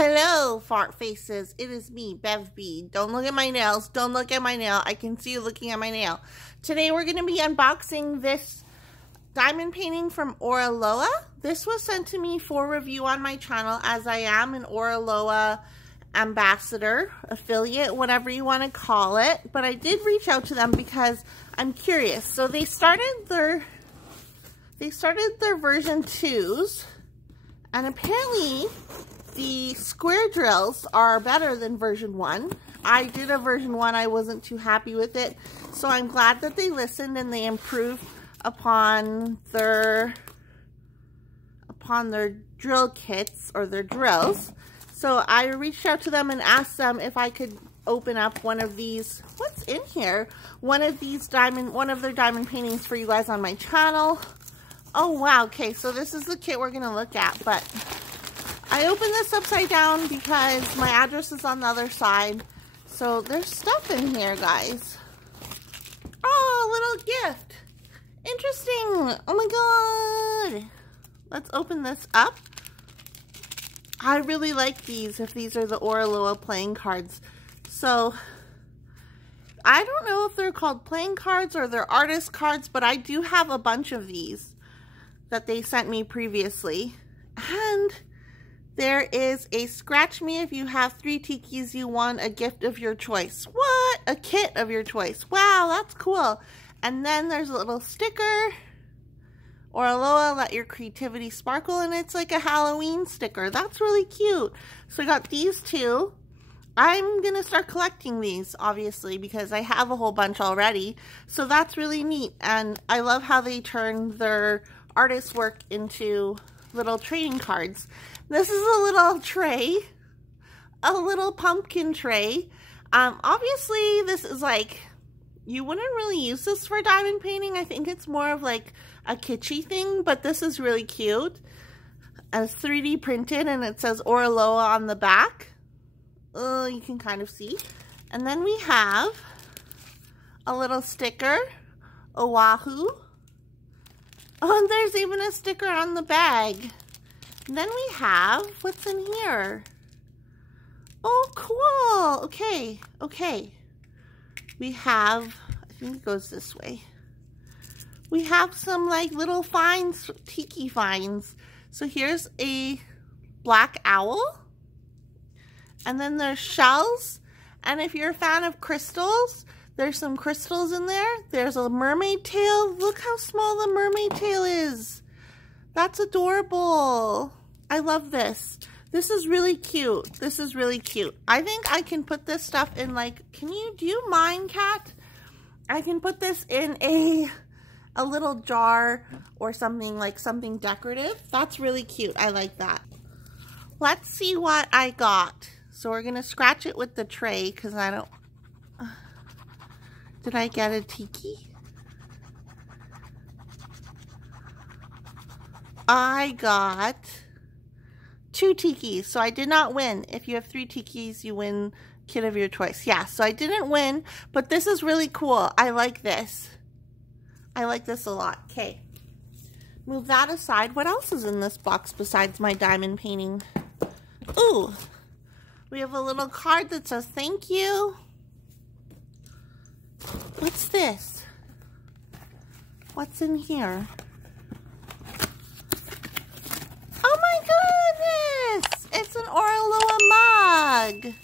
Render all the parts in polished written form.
Hello, fart faces. It is me, Bev B. Don't look at my nails. Don't look at my nail. I can see you looking at my nail. Today we're going to be unboxing this diamond painting from Oraloa. This was sent to me for review on my channel, as I am an Oraloa ambassador, affiliate, whatever you want to call it. But I did reach out to them because I'm curious. So they started their version 2s, and apparently the square drills are better than version 1. I did a version 1, I wasn't too happy with it, so I'm glad that they listened and they improved upon their drill kits, or their drills. So I reached out to them and asked them if I could open up one of these, what's in here? One of their diamond paintings for you guys on my channel. Oh wow, okay, so this is the kit we're gonna look at, but I opened this upside down because my address is on the other side. So there's stuff in here, guys. Oh, a little gift. Interesting. Oh my god. Let's open this up. I really like these, if these are the Oraloa playing cards. So I don't know if they're called playing cards or they're artist cards, but I do have a bunch of these that they sent me previously. And there is a scratch me if you have 3 tikis you won a gift of your choice. What? A kit of your choice. Wow, that's cool. And then there's a little sticker. Oraloa, let your creativity sparkle, and it's like a Halloween sticker. That's really cute. So I got these two. I'm gonna start collecting these, obviously, because I have a whole bunch already. So that's really neat, and I love how they turn their artist work into little trading cards. This is a little tray, a little pumpkin tray. Obviously this is like, you wouldn't really use this for diamond painting. I think it's more of like a kitschy thing, but this is really cute. And it's 3D printed, and it says Oraloa on the back. You can kind of see. And then we have a little sticker, Oahu. Oh, and there's even a sticker on the bag. And then we have, what's in here? Oh, cool. Okay, okay. We have, I think it goes this way. We have some like little finds, tiki finds. So here's a black owl. And then there's shells. And if you're a fan of crystals, there's some crystals in there. There's a mermaid tail. Look how small the mermaid tail is. That's adorable. I love this. This is really cute. This is really cute. I think I can put this stuff in like, do you mind, Kat? I can put this in a little jar or something, like something decorative. That's really cute. I like that. Let's see what I got. So we're gonna scratch it with the tray because I don't, did I get a tiki? I got 2 tikis, so I did not win. If you have 3 tikis, you win kit of your choice. Yeah, so I didn't win, but this is really cool. I like this. I like this a lot. Okay, move that aside. What else is in this box besides my diamond painting? Ooh, we have a little card that says thank you. What's this? What's in here? Oh my goodness! It's an Oraloa mug!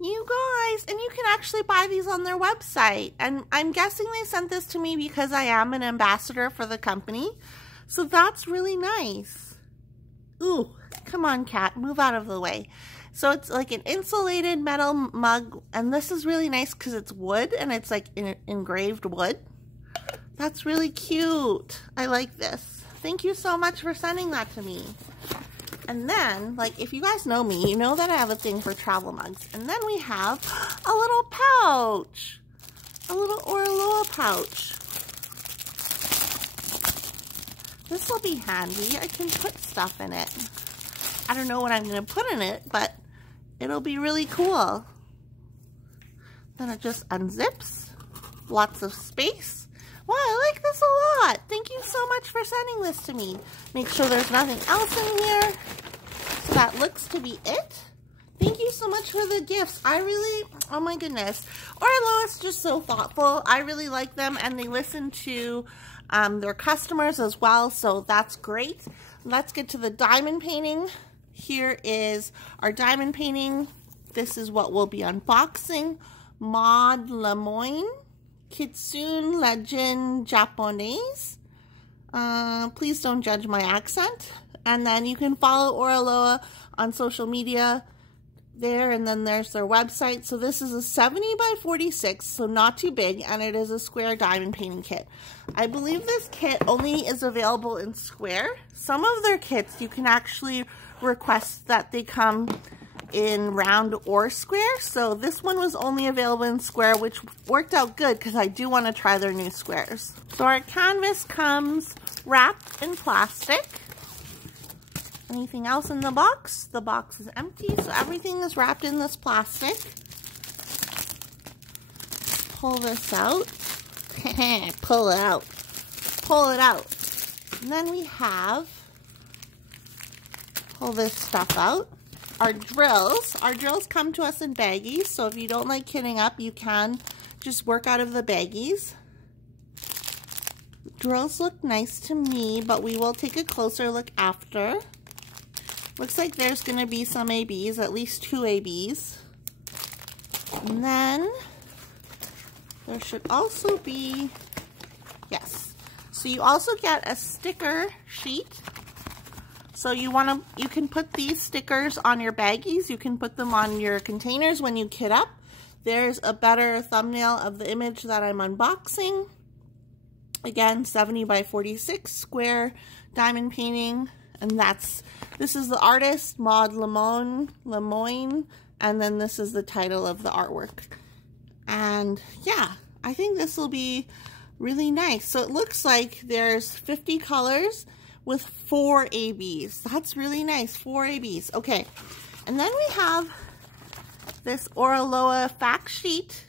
You guys, and you can actually buy these on their website. And I'm guessing they sent this to me because I am an ambassador for the company. So that's really nice. Ooh, come on, Kat, move out of the way. So it's like an insulated metal mug, and this is really nice because it's wood, and it's like engraved wood. That's really cute. I like this. Thank you so much for sending that to me. And then, like, if you guys know me, you know that I have a thing for travel mugs. And then we have a little pouch. A little Oraloa pouch. This will be handy. I can put stuff in it. I don't know what I'm going to put in it, but it'll be really cool. Then it just unzips. Lots of space. Wow, I like this a lot. Thank you so much for sending this to me. Make sure there's nothing else in here. So that looks to be it. so much for the gifts. I really, oh my goodness. Oraloa is just so thoughtful. I really like them, and they listen to their customers as well, so that's great. Let's get to the diamond painting. Here is our diamond painting. This is what we'll be unboxing. Maud Lamoine, Kitsune Légende Japonaise. Please don't judge my accent. And then you can follow Oraloa on social media there, and then there's their website. So this is a 70 by 46, so not too big, and it is a square diamond painting kit. I believe this kit only is available in square. Some of their kits you can actually request that they come in round or square. So this one was only available in square, which worked out good because I do want to try their new squares. So our canvas comes wrapped in plastic. Anything else in the box? The box is empty, so everything is wrapped in this plastic. Pull this out. Pull it out. Pull it out. And then we have, pull this stuff out. Our drills. Our drills come to us in baggies, so if you don't like kitting up, you can just work out of the baggies. Drills look nice to me, but we will take a closer look after. Looks like there's going to be some ABs, at least 2 ABs. And then there should also be, yes. So you also get a sticker sheet. So you can put these stickers on your baggies. You can put them on your containers when you kit up. There's a better thumbnail of the image that I'm unboxing. Again, 70 by 46 square diamond painting. And this is the artist, Maud Lamoine, and then this is the title of the artwork. And yeah, I think this will be really nice. So it looks like there's 50 colors with 4 ABs. That's really nice, 4 ABs. Okay, and then we have this Oraloa fact sheet.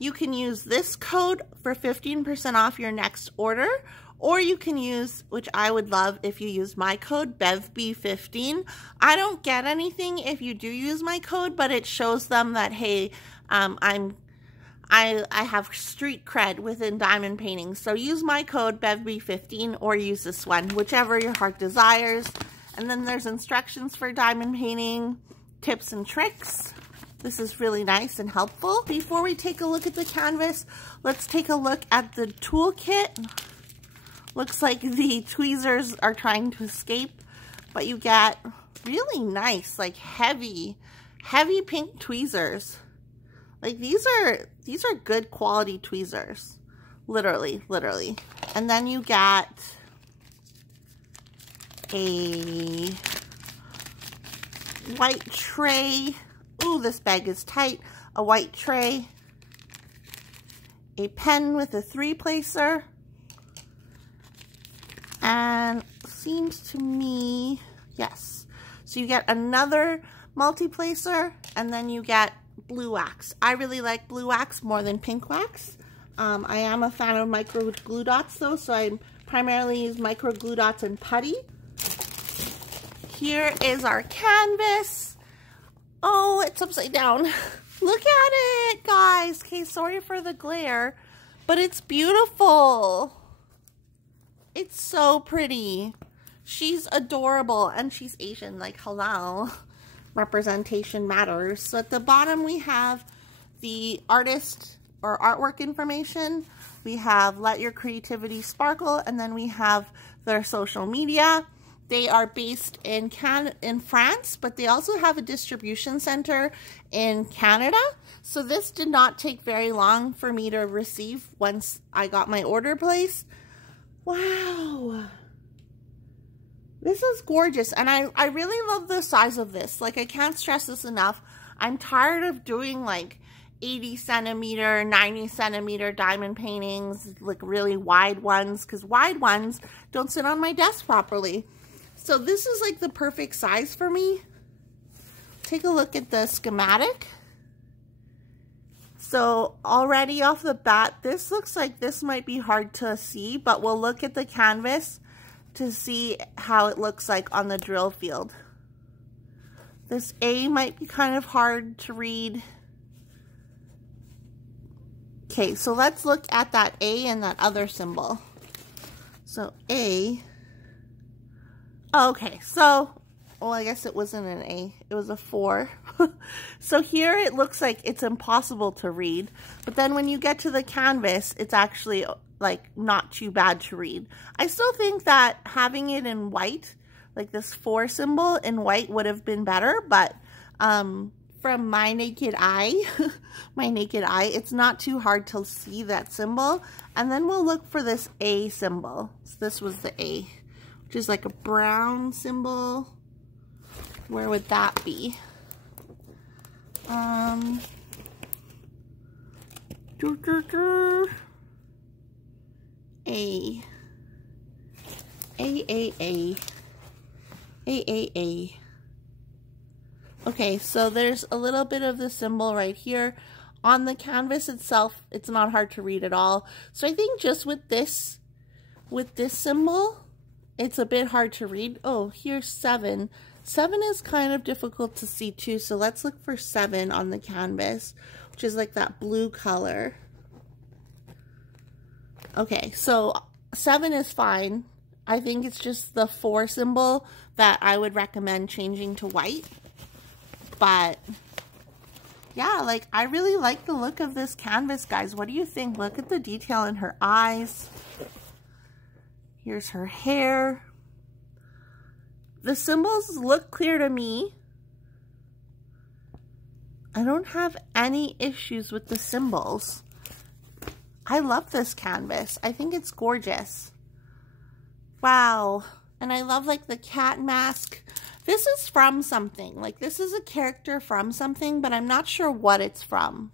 You can use this code for 15% off your next order, or you can use, which I would love if you use my code, bevbeecrafts. I don't get anything if you do use my code, but it shows them that, hey, I have street cred within diamond painting. So use my code, bevbeecrafts, or use this one, whichever your heart desires. And then there's instructions for diamond painting, tips and tricks. This is really nice and helpful. Before we take a look at the canvas, let's take a look at the toolkit. Looks like the tweezers are trying to escape, but you get really nice, like heavy pink tweezers. Like these are good quality tweezers, literally. And then you get a white tray. Ooh, this bag is tight. A white tray, a pen with a 3-placer. And seems to me, yes. So you get another multi-placer, and then you get blue wax. I really like blue wax more than pink wax. I am a fan of micro glue dots though, so I primarily use micro glue dots and putty. Here is our canvas. Oh, it's upside down. Look at it, guys. Okay, sorry for the glare, but it's beautiful. It's so pretty. She's adorable, and she's Asian, like halal. Representation matters. So at the bottom we have the artist or artwork information. We have let your creativity sparkle, and then we have their social media. They are based in France, but they also have a distribution center in Canada. So this did not take very long for me to receive once I got my order placed. Wow. This is gorgeous, and I really love the size of this. Like, I can't stress this enough. I'm tired of doing like 80 centimeter, 90 centimeter diamond paintings, like really wide ones, because wide ones don't sit on my desk properly. So this is like the perfect size for me. Take a look at the schematic. So already off the bat, this looks like this might be hard to see, but we'll look at the canvas to see how it looks like on the drill field. This A might be kind of hard to read. Okay, so let's look at that A and that other symbol. So A. Okay, so, well, I guess it wasn't an A. It was a 4. So here it looks like it's impossible to read. But then when you get to the canvas, it's actually like not too bad to read. I still think that having it in white, like this 4 symbol in white, would have been better. But from my naked eye, it's not too hard to see that symbol. And then we'll look for this A symbol. So this was the A, which is like a brown symbol. Where would that be? A. Okay, so there's a little bit of the symbol right here. On the canvas itself, it's not hard to read at all. So I think just with this symbol, it's a bit hard to read. Oh, here's 7. 7 is kind of difficult to see too, so let's look for 7 on the canvas, which is like that blue color. Okay, so 7 is fine. I think it's just the 4 symbol that I would recommend changing to white. But yeah, like I really like the look of this canvas, guys. What do you think? Look at the detail in her eyes. Here's her hair. The symbols look clear to me. I don't have any issues with the symbols. I love this canvas. I think it's gorgeous. Wow. And I love like the cat mask. This is from something. Like this is a character from something, but I'm not sure what it's from.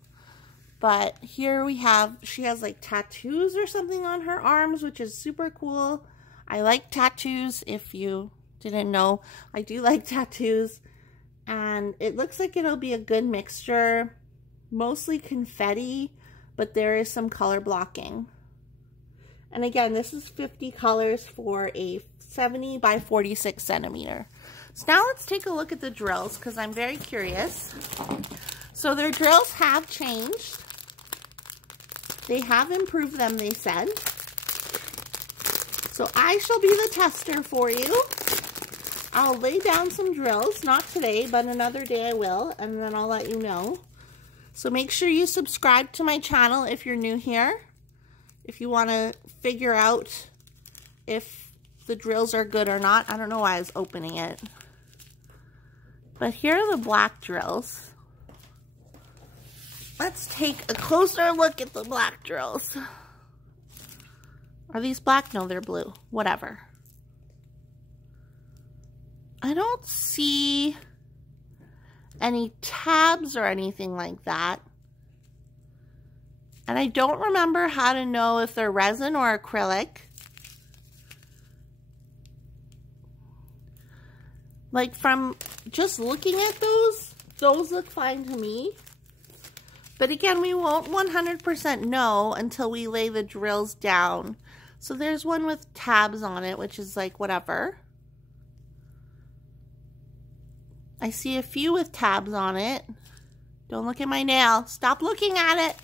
But here we have, she has like tattoos or something on her arms, which is super cool. I like tattoos, if you didn't know. I do like tattoos. And it looks like it'll be a good mixture. Mostly confetti, but there is some color blocking. And again, this is 50 colors for a 70 by 46 centimeter. So now let's take a look at the drills because I'm very curious. So their drills have changed. They have improved them, they said. So I shall be the tester for you. I'll lay down some drills, not today, but another day I will, and then I'll let you know. So make sure you subscribe to my channel if you're new here. If you want to figure out if the drills are good or not. I don't know why I was opening it. But here are the black drills. Let's take a closer look at the black drills. Are these black? No, they're blue. Whatever. I don't see any tabs or anything like that. And I don't remember how to know if they're resin or acrylic. Like from just looking at those look fine to me. But again, we won't 100% know until we lay the drills down. So there's one with tabs on it, which is like whatever. I see a few with tabs on it. Don't look at my nail. Stop looking at it.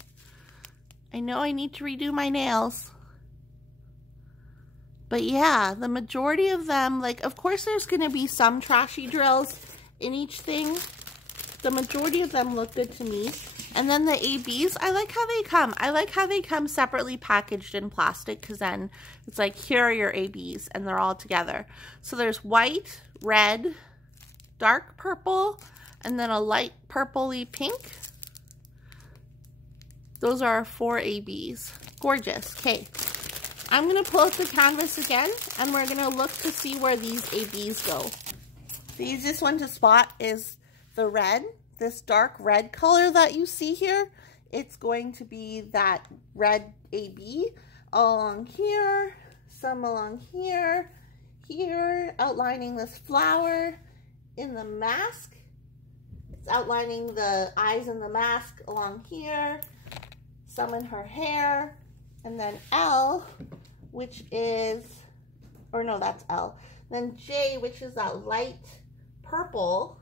I know I need to redo my nails. But yeah, the majority of them, like, of course there's going to be some trashy drills in each thing. The majority of them look good to me. And then the ABs, I like how they come. I like how they come separately packaged in plastic because then it's like, here are your ABs and they're all together. So there's white, red, dark purple, and then a light purpley pink. Those are our 4 ABs. Gorgeous. Okay. I'm going to pull out the canvas again, and we're going to look to see where these ABs go. The easiest one to spot is the red. This dark red color that you see here, it's going to be that red AB all along here, some along here, here, outlining this flower in the mask. It's outlining the eyes in the mask along here, some in her hair, and then L, which is, or no, that's L. Then J, which is that light purple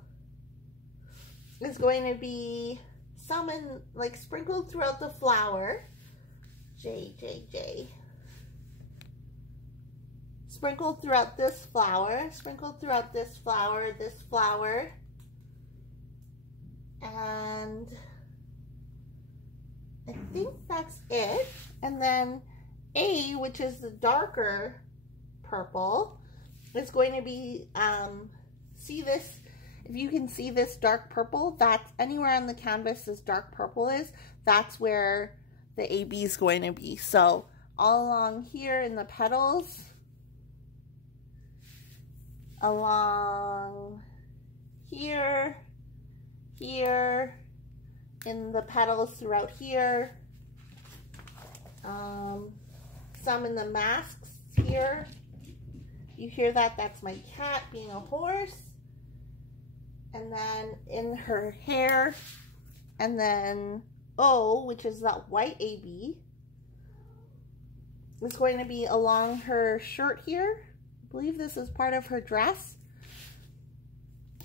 is going to be some like sprinkled throughout the flower. J. Sprinkled throughout this flower, sprinkled throughout this flower, and I think that's it. And then A, which is the darker purple, is going to be, see this, if you can see this dark purple, that's anywhere on the canvas this dark purple is, that's where the AB is going to be. So all along here in the petals, along here, in the petals throughout here, some in the masks here. You hear that? That's my cat being a horse. And then in her hair, and then O, which is that white AB, is going to be along her shirt here. I believe this is part of her dress.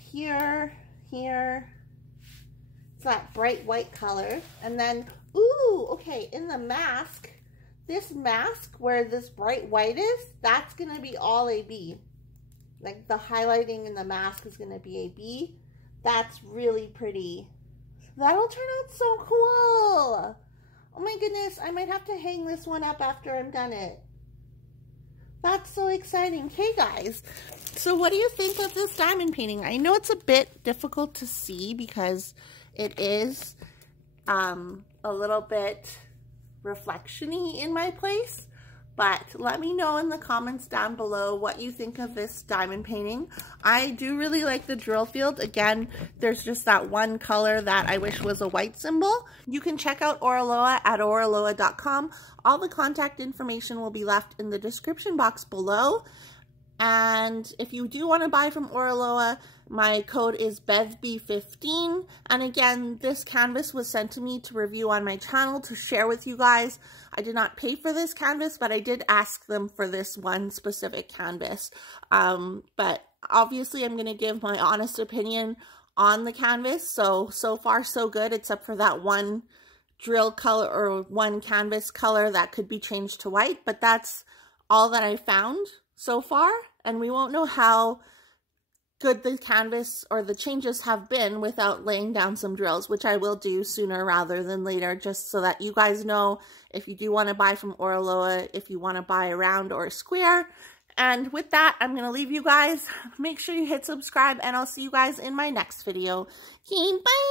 Here, it's that bright white color. And then, ooh, okay, in the mask, this mask where this bright white is, that's going to be all AB. Like the highlighting in the mask is going to be AB. That's really pretty. That'll turn out so cool. Oh my goodness, I might have to hang this one up after I'm done it. That's so exciting. Okay, guys, so what do you think of this diamond painting? I know it's a bit difficult to see because it is a little bit reflection-y in my place, but let me know in the comments down below what you think of this diamond painting. I do really like the drill field. Again, there's just that one color that I wish was a white symbol. You can check out Oraloa at oraloa.com. All the contact information will be left in the description box below. And if you do want to buy from Oraloa, my code is bevbeecrafts. And again, this canvas was sent to me to review on my channel to share with you guys. I did not pay for this canvas, but I did ask them for this one specific canvas. But obviously I'm going to give my honest opinion on the canvas. So far so good, except for that one drill color or one canvas color that could be changed to white. But that's all that I found so far, and we won't know how good the canvas or the changes have been without laying down some drills, which I will do sooner rather than later, just so that you guys know if you do want to buy from Oraloa, if you want to buy a round or a square. And with that, I'm going to leave you guys. Make sure you hit subscribe, and I'll see you guys in my next video. Okay, bye!